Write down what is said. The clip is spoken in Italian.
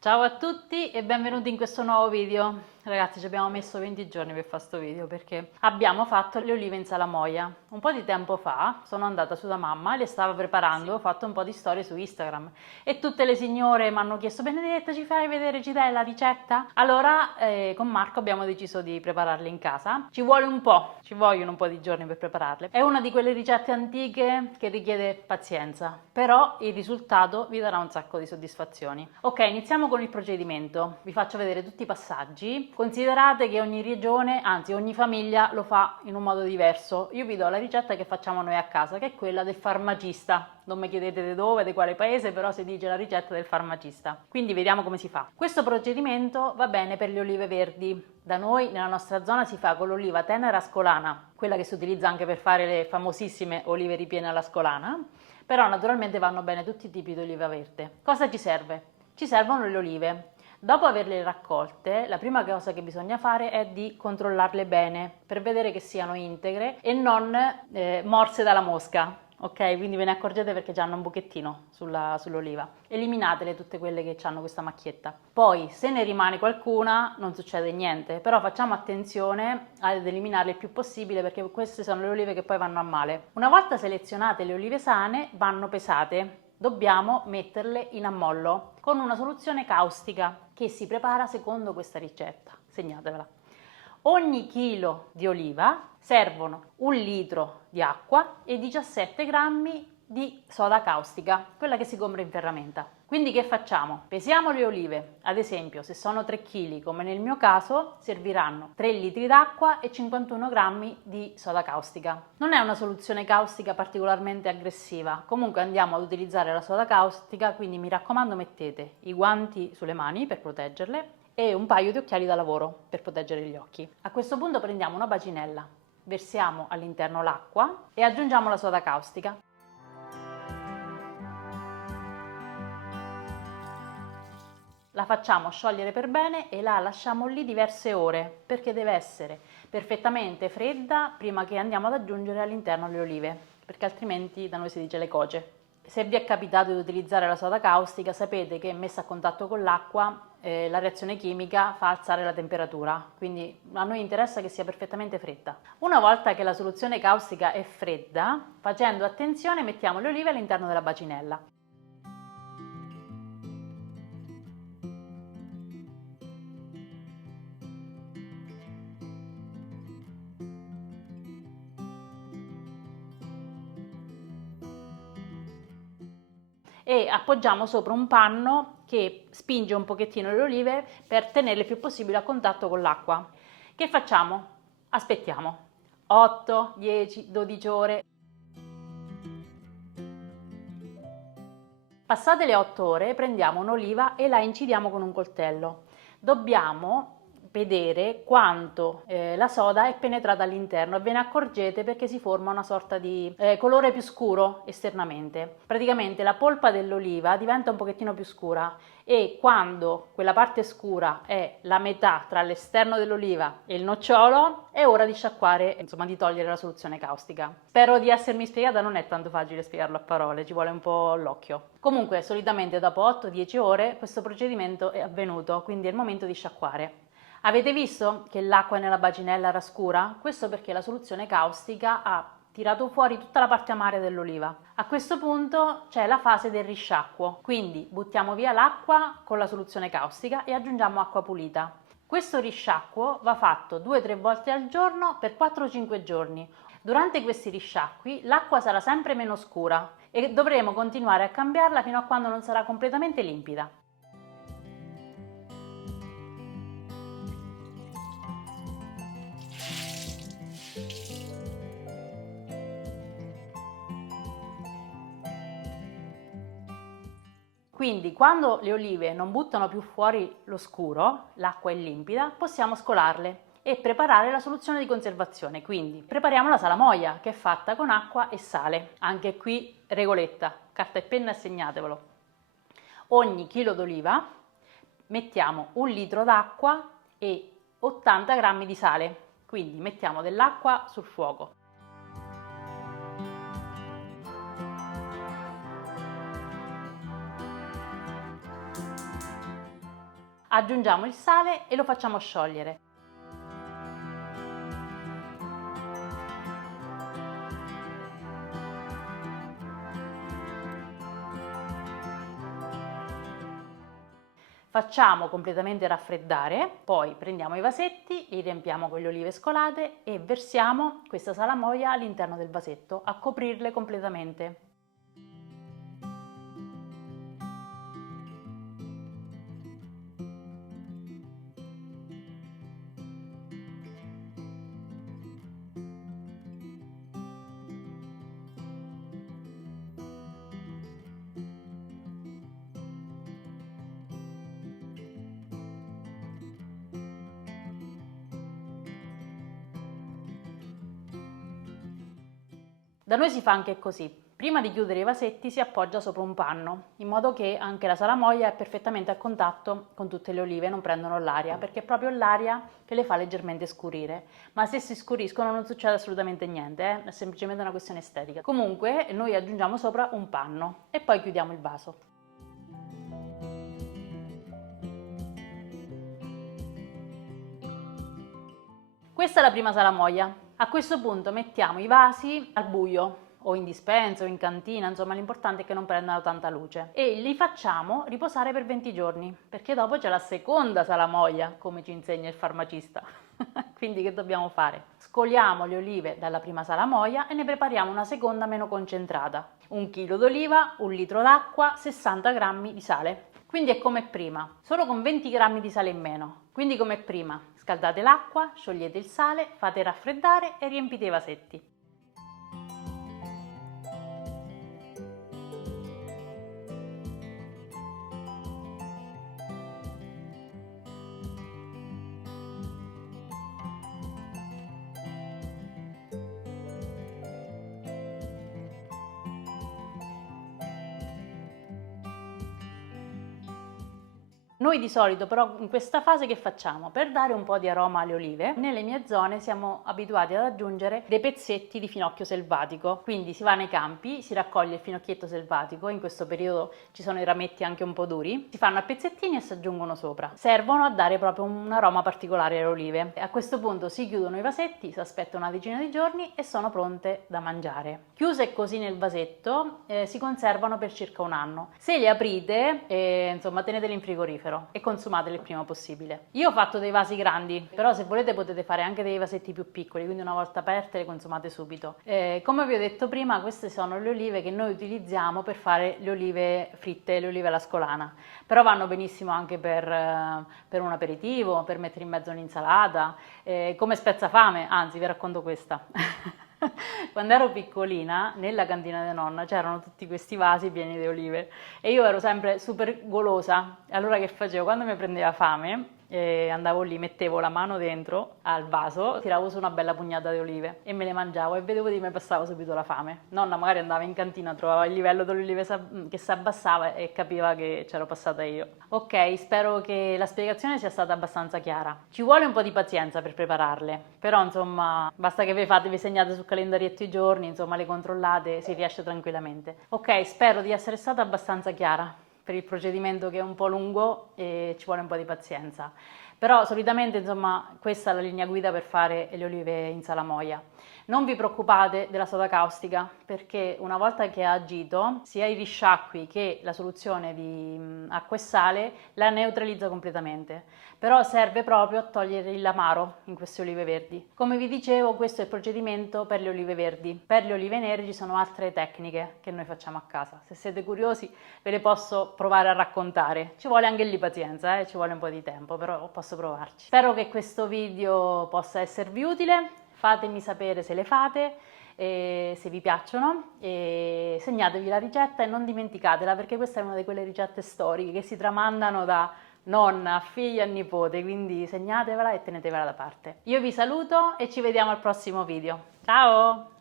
Ciao a tutti e benvenuti in questo nuovo video. Ragazzi, ci abbiamo messo 20 giorni per fare questo video perché abbiamo fatto le olive in salamoia. Un po' di tempo fa sono andata su da mamma, le stava preparando, ho fatto un po' di storie su Instagram e tutte le signore mi hanno chiesto: Benedetta, ci fai vedere, ci dai la ricetta? Allora con Marco abbiamo deciso di prepararle in casa. Ci vogliono un po' di giorni per prepararle. È una di quelle ricette antiche che richiede pazienza, però il risultato vi darà un sacco di soddisfazioni. Ok, iniziamo con il procedimento. Vi faccio vedere tutti i passaggi. Considerate che ogni regione, anzi ogni famiglia lo fa in un modo diverso. Io vi do la ricetta che facciamo noi a casa, che è quella del farmacista. Non mi chiedete di dove, di quale paese, però si dice la ricetta del farmacista. Quindi vediamo come si fa. Questo procedimento va bene per le olive verdi. Da noi, nella nostra zona, si fa con l'oliva tenera ascolana, quella che si utilizza anche per fare le famosissime olive ripiene alla scolana, però naturalmente vanno bene tutti i tipi di oliva verde. Cosa ci serve? Ci servono le olive. Dopo averle raccolte, la prima cosa che bisogna fare è di controllarle bene per vedere che siano integre e non morse dalla mosca. Ok, quindi ve ne accorgete perché hanno un buchettino sull'oliva. Eliminatele tutte quelle che hanno questa macchietta. Poi, se ne rimane qualcuna, non succede niente, però facciamo attenzione ad eliminarle il più possibile perché queste sono le olive che poi vanno a male. Una volta selezionate le olive sane, vanno pesate. Dobbiamo metterle in ammollo con una soluzione caustica che si prepara secondo questa ricetta. Segnatevela. Ogni chilo di oliva servono 1 litro di acqua e 17 grammi di soda caustica, quella che si compra in ferramenta. Quindi che facciamo? Pesiamo le olive, ad esempio se sono 3 kg come nel mio caso serviranno 3 litri d'acqua e 51 grammi di soda caustica. Non è una soluzione caustica particolarmente aggressiva, comunque andiamo ad utilizzare la soda caustica, quindi mi raccomando mettete i guanti sulle mani per proteggerle e un paio di occhiali da lavoro per proteggere gli occhi. A questo punto prendiamo una bacinella, versiamo all'interno l'acqua e aggiungiamo la soda caustica. La facciamo sciogliere per bene e la lasciamo lì diverse ore perché deve essere perfettamente fredda prima che andiamo ad aggiungere all'interno le olive, perché altrimenti da noi si dice le coce. Se vi è capitato di utilizzare la soda caustica sapete che messa a contatto con l'acqua la reazione chimica fa alzare la temperatura, quindi a noi interessa che sia perfettamente fredda. Una volta che la soluzione caustica è fredda, facendo attenzione mettiamo le olive all'interno della bacinella. E appoggiamo sopra un panno che spinge un pochettino le olive per tenerle il più possibile a contatto con l'acqua. Che facciamo? Aspettiamo 8, 10, 12 ore. Passate le 8 ore prendiamo un'oliva e la incidiamo con un coltello. Dobbiamo vedere quanto la soda è penetrata all'interno e ve ne accorgete perché si forma una sorta di colore più scuro esternamente. Praticamente la polpa dell'oliva diventa un pochettino più scura e quando quella parte scura è la metà tra l'esterno dell'oliva e il nocciolo è ora di sciacquare, insomma di togliere la soluzione caustica. Spero di essermi spiegata, non è tanto facile spiegarlo a parole, ci vuole un po' l'occhio. Comunque solitamente dopo 8-10 ore questo procedimento è avvenuto, quindi è il momento di sciacquare. Avete visto che l'acqua nella bacinella era scura? Questo perché la soluzione caustica ha tirato fuori tutta la parte amara dell'oliva. A questo punto c'è la fase del risciacquo, quindi buttiamo via l'acqua con la soluzione caustica e aggiungiamo acqua pulita. Questo risciacquo va fatto 2-3 volte al giorno per 4-5 giorni. Durante questi risciacqui l'acqua sarà sempre meno scura e dovremo continuare a cambiarla fino a quando non sarà completamente limpida. Quindi quando le olive non buttano più fuori lo scuro, l'acqua è limpida, possiamo scolarle e preparare la soluzione di conservazione. Quindi prepariamo la salamoia che è fatta con acqua e sale. Anche qui regoletta, carta e penna e segnatevelo. Ogni chilo d'oliva mettiamo 1 litro d'acqua e 80 grammi di sale. Quindi mettiamo dell'acqua sul fuoco. Aggiungiamo il sale e lo facciamo sciogliere. Facciamo completamente raffreddare, poi prendiamo i vasetti, li riempiamo con le olive scolate e versiamo questa salamoia all'interno del vasetto a coprirle completamente. Da noi si fa anche così. Prima di chiudere i vasetti si appoggia sopra un panno, in modo che anche la salamoia è perfettamente a contatto con tutte le olive, non prendono l'aria, perché è proprio l'aria che le fa leggermente scurire. Ma se si scuriscono non succede assolutamente niente, è semplicemente una questione estetica. Comunque noi aggiungiamo sopra un panno e poi chiudiamo il vaso. Questa è la prima salamoia. A questo punto mettiamo i vasi al buio o in dispensa o in cantina, insomma l'importante è che non prendano tanta luce e li facciamo riposare per 20 giorni perché dopo c'è la seconda salamoia, come ci insegna il farmacista. Quindi che dobbiamo fare? Scoliamo le olive dalla prima salamoia e ne prepariamo una seconda meno concentrata. 1 chilo d'oliva, 1 litro d'acqua, 60 grammi di sale. Quindi è come prima, solo con 20 grammi di sale in meno. Quindi come prima, scaldate l'acqua, sciogliete il sale, fate raffreddare e riempite i vasetti. Noi di solito però in questa fase che facciamo? Per dare un po' di aroma alle olive, nelle mie zone siamo abituati ad aggiungere dei pezzetti di finocchio selvatico, quindi si va nei campi, si raccoglie il finocchietto selvatico, in questo periodo ci sono i rametti anche un po' duri, si fanno a pezzettini e si aggiungono sopra. Servono a dare proprio un aroma particolare alle olive. A questo punto si chiudono i vasetti, si aspetta una decina di giorni e sono pronte da mangiare. Chiuse così nel vasetto si conservano per circa un anno. Se le aprite, insomma tenetele in frigorifero e consumatele il prima possibile. Io ho fatto dei vasi grandi, però se volete potete fare anche dei vasetti più piccoli, quindi una volta aperte le consumate subito. Come vi ho detto prima, queste sono le olive che noi utilizziamo per fare le olive fritte, le olive alla scolana, però vanno benissimo anche per un aperitivo, per mettere in mezzo un'insalata, come spezzafame, anzi vi racconto questa. Quando ero piccolina, nella cantina di nonna c'erano tutti questi vasi pieni di olive e io ero sempre super golosa. Allora che facevo? Quando mi prendeva fame, andavo lì, mettevo la mano dentro al vaso, tiravo su una bella pugnata di olive e me le mangiavo e vedevo di me passava subito la fame. Nonna magari andava in cantina, trovava il livello delle olive che si abbassava e capiva che c'ero passata io. Ok, spero che la spiegazione sia stata abbastanza chiara. Ci vuole un po' di pazienza per prepararle, però insomma basta che vi segnate sul calendarietto i giorni, insomma le controllate, si riesce tranquillamente. Ok, spero di essere stata abbastanza chiara per il procedimento che è un po' lungo e ci vuole un po' di pazienza. Però solitamente insomma questa è la linea guida per fare le olive in salamoia. Non vi preoccupate della soda caustica perché una volta che ha agito sia i risciacqui che la soluzione di acqua e sale la neutralizza completamente, però serve proprio a togliere l'amaro in queste olive verdi. Come vi dicevo, questo è il procedimento per le olive verdi. Per le olive nere ci sono altre tecniche che noi facciamo a casa. Se siete curiosi ve le posso provare a raccontare. Ci vuole anche lì pazienza, ci vuole un po' di tempo, però posso provarci. Spero che questo video possa esservi utile. Fatemi sapere se le fate, se vi piacciono, e segnatevi la ricetta e non dimenticatela perché questa è una di quelle ricette storiche che si tramandano da nonna a figlia a nipote, quindi segnatevela e tenetevela da parte. Io vi saluto e ci vediamo al prossimo video. Ciao!